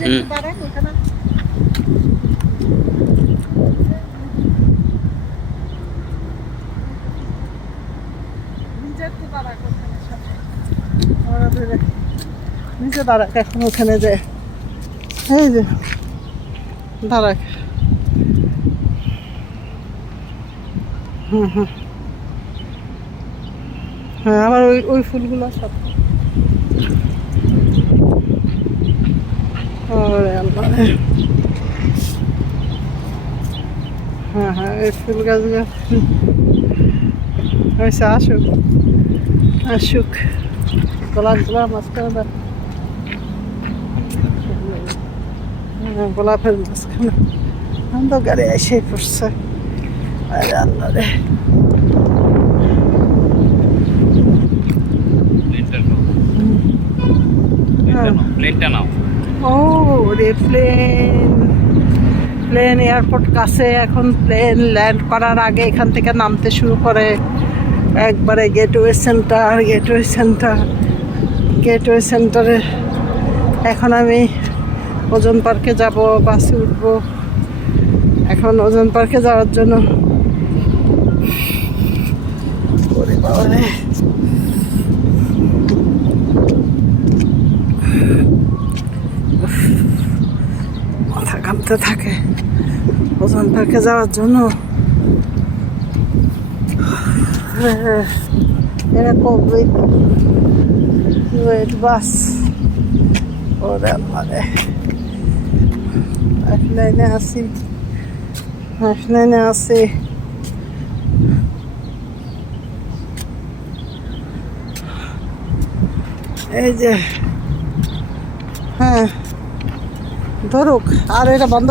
যে একটু দাঁড়ান ওখানে। নিচে একটু দাঁড়াক ওখানে সামনে। নিচে দাঁড়াক এখন ওখানে যে এই যে দাঁড়াক। হুম হুম হ্যাঁ, আবার ওই ওই ফুলগুলো সব ওরে আল্লাহ রে। হ্যাঁ হ্যাঁ এই ফুল গাছগুলো হয়েছে। আসুক আসুক, গোলাপগুলো মাঝখানে দাঁড়, গোলাপের মাঝখানে অন্ধকারে এসে পড়ছে। আরে আল্লাহ রে। প্লেনটা নাও। ও রে প্লেন, প্লেন এয়ারপোর্ট কাছে। এখন প্লেন ল্যান্ড করার আগে এখান থেকে নামতে শুরু করে একবারে gateway centre, gateway centre, gateway সেন্টারে। এখন আমি ওজন পার্কে যাব, বাসে উঠবো। এখন ওজন পার্কে যাওয়ার জন্য ওরে বাবা রে, মাথা ঘামতে থাকে ওজন পার্কে যাওয়ার জন্য। এরকম ওয়েট বাস। ওরে মানে লাইনে আসি, লাইনে আসি। এই যে হ্যাঁ ধরুক, আর এটা বন্ধ